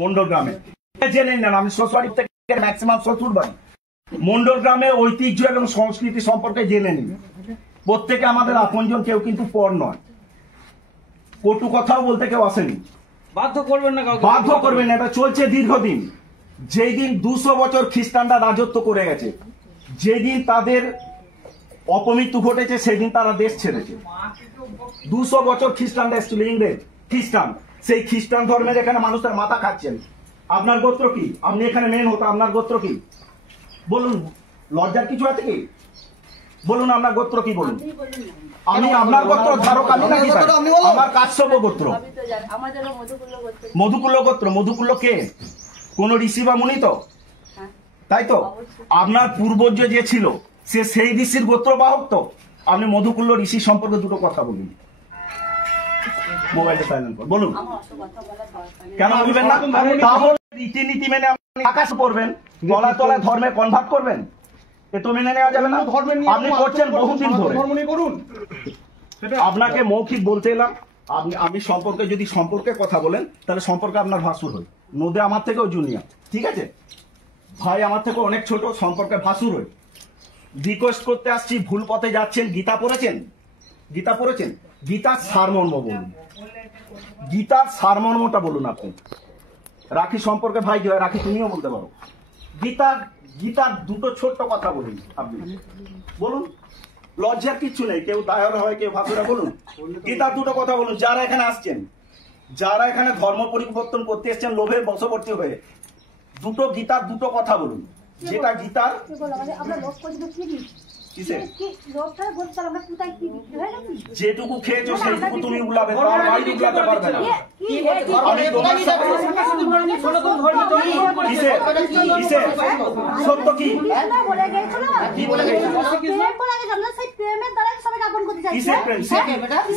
মন্ডল গ্রামে জেনে নেন, আমি শ্বশুরবাড়ি থেকে ম্যাক্সিমাম শ্বশুর বাড়ি মন্ডল গ্রামে ঐতিহ্য এবং সংস্কৃতি সম্পর্কে জেনে নিন। প্রত্যেকে আমাদের আপনজন, কেউ কিন্তু পর নয়। কটু কথাও বলতে কেউ আসেনি, বাধ্য করবেন না, বাধ্য করবেন না। এটা চলছে দীর্ঘদিন। যেই দিন 200 বছর খ্রিস্টানরা রাজত্ব করে গেছে, যেদিন তাদের অপমৃত্যু ঘটেছে, সেদিন তারা দেশ ছেড়েছে। 200 বছর খ্রিস্টানরা এসেছিল, ইংরেজ খ্রিস্টান, সেই খ্রিস্টান ধর্মের এখানে মানুষের মাথা খাচ্ছেন। আপনার গোত্র কি? আপনি এখানে মেন হতো, আপনার গোত্র কি বলুন? লজ্জার কিছু আছে কি? বলুন আপনার গোত্র কি বলুন। আমি আপনার গোত্র ধারক, আমি নাকি আমার কাশ্যপ গোত্র, মধুকুল্ল গোত্র। মধুকুল্ল কে? কোন ঋষি বা মুনি তো, তাই তো? আপনার পূর্বজ যে ছিল সে সেই ঋষির গোত্র বাহক তো। আপনি মধুকুল্ল ঋষি সম্পর্কে দুটো কথা বলুন। মোবাইলটা সাইলেন্ট করুন, বলুন। কেন বলবেন না? তাহলে রীতিনীতি মেনে আপনি আকাশ পড়বেন, তলায় তলায় ধর্মে কনভার্ট করবেন, এ তো মেনে নেওয়া যাবে না। আপনি করছেন বহুদিন ধরে। আপনাকে মৌখিক বলতে এলাম। আমি সম্পর্কে যদি সম্পর্কে কথা বলেন, তাহলে সম্পর্কে আপনার ভাসুর হই। নদে আমার থেকেও জুনিয়র, ঠিক আছে? ভাই আমার থেকে অনেক ছোট, সম্পর্কে ভাসুর হই। রিকোয়েস্ট করতে আসছি, ভুল পথে যাচ্ছেন। গীতা পড়েছেন? গীতা পড়েছেন? গীতার সারমর্ম বলুন, গীতার সারমর্মটা বলুন আপনি। রাখি সম্পর্কে ভাই কি হয়? রাখি তুমিও বলতে পারো। গীতার দুটো ছোট্ট কথা বলুন, আপনি বলুন। লজ্জার কিচ্ছু নেই, কেউ দায়রা হয়, কেউ ভাসুরা, বলুন। গীতার দুটো কথা বলুন। যারা এখানে আসছেন, যারা এখানে ধর্ম পরিবর্তন করতে এসছেন লোভের বশবর্তী হয়ে, গীতার দুটো কথা বলুন। যেটা গীতার যেটুকু খেয়েছো সেইটুকু তুমি উগলাবে, তার বাইরে উগলাতে পারবে না। সত্য কি?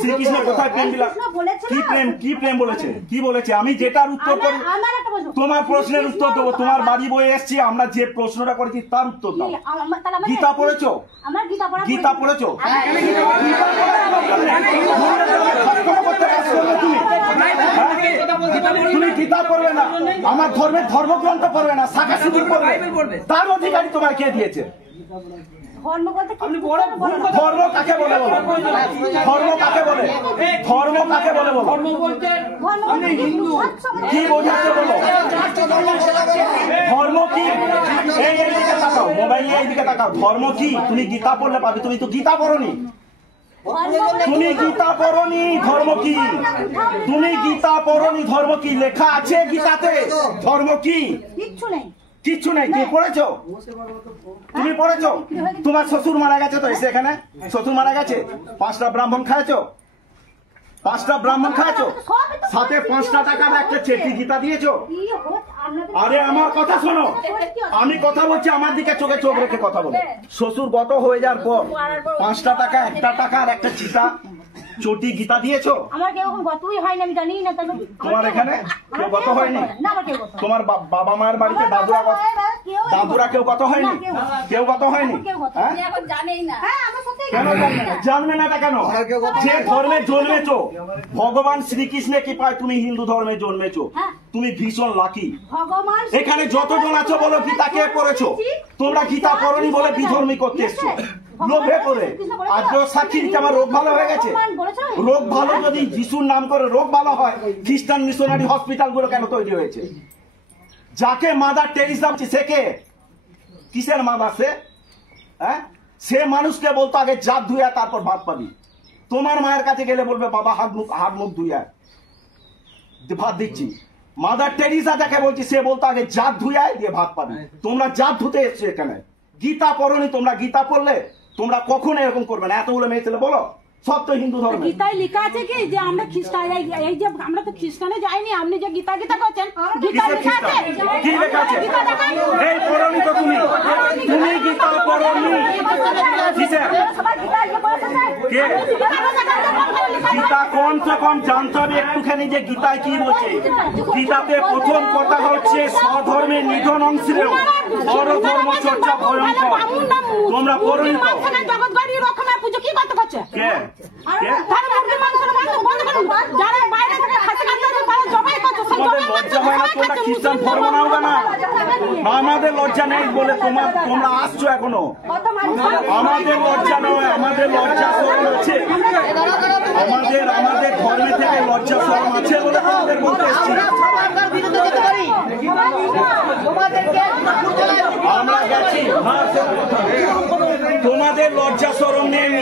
শ্রীকৃষ্ণ কোথায় প্রেম দিলা? কি প্রেম বলেছে? কি বলেছে? আমি যেটার উত্তর করি, তোমার প্রশ্নের উত্তর দেবো। তোমার বাড়ি বয়ে এসছি, আমরা যে প্রশ্নটা করেছি তার উত্তর দাও। গীতা পড়েছো? গীতা পড়েছো? তুমি গীতা পড়বে না, আমার ধর্মের ধর্মগ্রন্থ পড়বে না, শাখা সিঁদুর পড়বে, তার অধিকারী তোমার কে দিয়েছে? ধর্ম কাকে বলে বলো? ধর্ম কাকে বলে? ধর্ম কাকে বলে বলো? কি বোঝাচ্ছে বলো? ধর্ম কি? এইদিকে তাকাও, মোবাইলে এইদিকে তাকাও। ধর্ম কি? তুমি গীতা পড়লে পাবে। তুমি তো গীতা পড়োনি। তুমি গীতা পড়োনি, ধর্ম কি? তুমি গীতা পড়োনি, ধর্ম কি? লেখা আছে গীতাতে ধর্ম কি? কিচ্ছু নেই। কি পড়েছো? তুমি পড়েছো? তোমার শ্বশুর মারা গেছে তো এসে এখানে, শ্বশুর মারা গেছে, 5টা ব্রাহ্মণ খাইছো, 5টা ব্রাহ্মণ খাইছো, সাথে 5টা টাকার একটা চেটি গীতা দিয়েছো। আরে আমার কথা শোনো, আমি কথা বলছি, আমার দিকে চোখে চোখ রেখে কথা বলো। শ্বশুর গত হয়ে যাওয়ার পর 5টা টাকা, 1টা টাকা আর একটা চিতা চটি গীতা দিয়েছো? আমার কেউ গতই হয়নি, আমি জানি না। তোমার এখানে কেউ গত হয়নি? তোমার বাবা মায়ের বাড়িতে দাদুরা কেউ গত হয়নি? কেউ গত হয়নি? কেন জানবে না? কেন? যে ধর্মে জন্মেছো, ভগবান শ্রীকৃষ্ণের কৃপায় তুমি হিন্দু ধর্মে জন্মেছো, তুমি ভীষণ লাকি। এখানে যতজন আছো বলো গীতা কে পড়েছো? তোমরা গীতা পড়নি বলে বিধর্মী করতে এসছো লোভে করে। আজকেও সাক্ষী দিতে আমার রোগ ভালো হয়ে গেছে। রোগ ভালো যদি যিশুর নাম করে রোগ ভালো হয়, খ্রিস্টান মিশনারি হসপিটাল গুলো কেন তৈরি হয়েছে? যাকে মাদার টেরিজা সে কে? কিসের মাদার সে? হ্যাঁ, সে মানুষকে বলতো আগে জাত ধুয়া তারপর ভাত পাবি। তোমার মায়ের কাছে গেলে বলবে বাবা হাত মুখ ধুয়া ভাত দিচ্ছি। মাদার টেরিজা যাকে বলছি সে বলতো আগে জাত ধুয়ায় দিয়ে ভাত পাবি। তোমরা জাত ধুতে এসছো এখানে। গীতা পড়নি তোমরা। গীতা পড়লে তোমরা কখনো এরকম করবে না। এতগুলো মেয়ে ছেলে বলো সব তো হিন্দু ধর্ম। গীতায় লেখা আছে কি যে আমরা খ্রিস্টান, এই যে আমরা তো খ্রিস্টানে যাইনি। আপনি যে গীতা করছেন, গীতায় লেখা আছে। কি লেখা আছে? এই পড়নি তো তুমি। তুমি গীতা পড়নি। গীতা কমসে কম জানতে হবে একটুখানি যে গীতায় কি বলছে। গীতাতে প্রথম কথা হচ্ছে স্বধর্মের নিধন অংশেও বড় ধর্ম চর্চা ভয়ঙ্কর। তোমরা পড়নি তো? যারা বাইরে থেকে খাসি কাটতে জবাই করছে তোমাদের লজ্জা হয় না? তোমরা খ্রিস্টান ধর্ম নাও না? আমাদের লজ্জা নেই বলে তোমরা আসছো এখনো। আমাদের লজ্জা নয়, আমাদের লজ্জা শরম আছে। আমাদের ধর্মে থেকে লজ্জা শরম আছে বলে তোমাদের বলতে এসেছি। আমরা গেছি, তোমাদের লজ্জা শরম নেই।